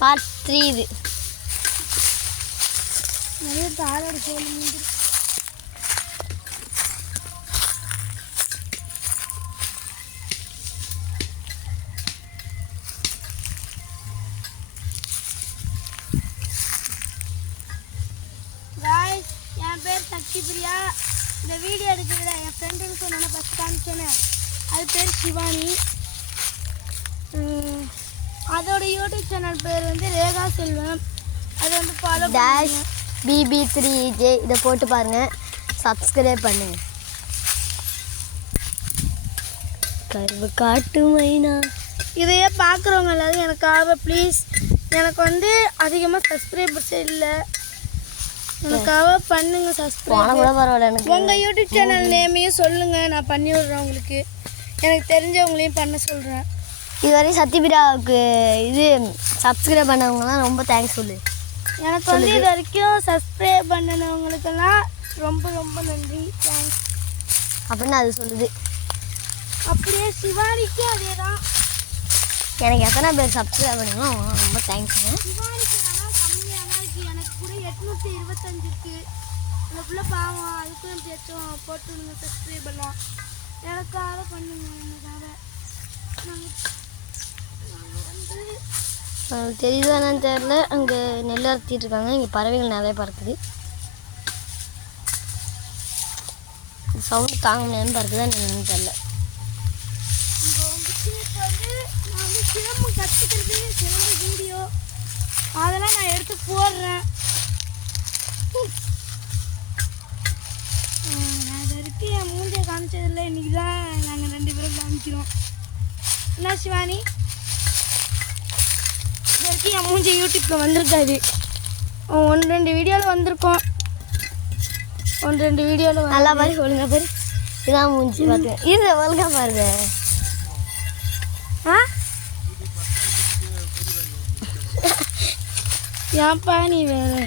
Part 3 இது. நிறைய தாளோட கோழி என் பேர் சக்தி பிரியா. இந்த வீடியோ எடுக்கிறத என் ஃப்ரெண்டுன்னு சொன்ன ஃபஸ்ட் காமிச்சேன்னு அது பேர் சிவானி. அதோட யூடியூப் சேனல் பேர் வந்து ரேகா செல்வம். அது வந்து ஃபாலோ டேஷ் BB3J இதை போட்டு பாருங்கள், சப்ஸ்கிரைப் பண்ணுங்க. கருவு காட்டு மைனா இதையே பார்க்குறவங்க எல்லாரும் எனக்காக ப்ளீஸ், எனக்கு வந்து அதிகமாக சப்ஸ்கிரைபர்ஸ் இல்லை, எனக்காக பண்ணுங்க சப்ஸ்கிரைப். கூட பரவாயில்ல, எனக்கு உங்கள் யூடியூப் சேனல் நேமையும் சொல்லுங்கள், நான் பண்ணி விட்றேன். உங்களுக்கு எனக்கு தெரிஞ்சவங்களையும் பண்ண சொல்கிறேன். இதுவரை சத்யபிரியாவுக்கு இது சப்ஸ்கிரைப் பண்ணவங்கலாம் ரொம்ப தேங்க்ஸ் சொல்லு. எனக்கு வந்து இது வரைக்கும் சப்ஸ்கிரைப் பண்ணினவங்களுக்கெல்லாம் ரொம்ப ரொம்ப நன்றி, தேங்க்ஸ் அப்படின்னு அது சொல்லுது. அப்படியே சிவானிக்கும் அதே தான். எனக்கு எத்தனை பேர் சப்ஸ்கிரைப் பண்ணுங்களோ அவங்களாம் ரொம்ப தேங்க்ஸுங்க. சிவானிக்கு ஆனால் கம்மியாக தான் இருக்குது. எனக்கு கூட 825 இருக்குது. அதுக்குள்ளே பாவம், அதுக்கும் சேர்த்தும் போட்டுடுங்க சப்ஸ்கிரைப் பண்ணலாம். எனக்காக பண்ணுங்க, எனக்காக. தெரியுதா என்னன்னு தெரியல, அங்கே நெல் அறுத்திட்டு இருக்காங்க. இங்கே பறவைகள் நிறைய பறக்குது. சவுண்ட் தாங்க முடியாமல் பறக்குதா என்னன்னு தெரியல. இப்போ வந்து நான் வந்து சிலம்பு கற்றுக்கிறது, சிலம்பு வீடியோ அதெல்லாம் நான் எடுத்து போடுறேன். நான் இது வரைக்கும் என் மூஞ்சியை காமிச்சதில்லை, இன்றைக்கி தான் நாங்கள் 2 பேரும் காமிக்கிறோம். என்ன சிவானி, இது வரைக்கும் என் மூஞ்சி யூடியூப்பில் வந்திருக்காது. 1-2 வீடியோவில் வந்திருக்கோம். 1-2 வீடியோவில் நல்லா பாரு, ஒழுங்கா பாரு. இதான் மூஞ்சி பார்த்து இது ஒழுங்கா பாருங்க. ஆ ஏன்ப்பா நீ வேற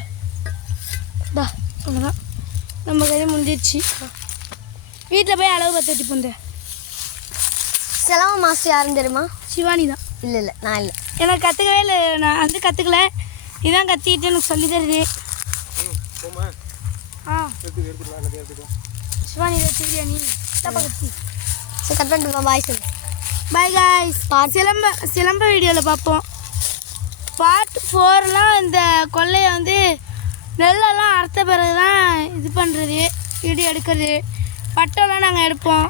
டா அவ்வளோதான், நம்ம கையில் முடிஞ்சிடுச்சு. வீட்டில் போய் அளவு பார்த்து வெட்டி போந்த. சிலம்ப மாஸ்டர் யாருன்னு தெரியுமா? சிவானி தான். இல்லை நான் இல்லை, எனக்கு கற்றுக்கவே இல்லை. நான் வந்து கற்றுக்கல, இதான் கற்றுக்கிட்டு எனக்கு சொல்லி தருது. ஆ சிவானி வச்சுக்கிறியா நீ? கத்தி சரி கட் பண்ணிட்டு பாய் சொல்லு. Bye guys. சிலம்ப வீடியோவில் பார்ப்போம். பார்ட் 4லாம் இந்த கொள்ளையை வந்து நெல்லெல்லாம் அறுத்த பிறகு தான் இது பண்ணுறது, வீடியோ எடுக்கிறது. பட்டெல்லாம் நாங்கள் எடுப்போம்.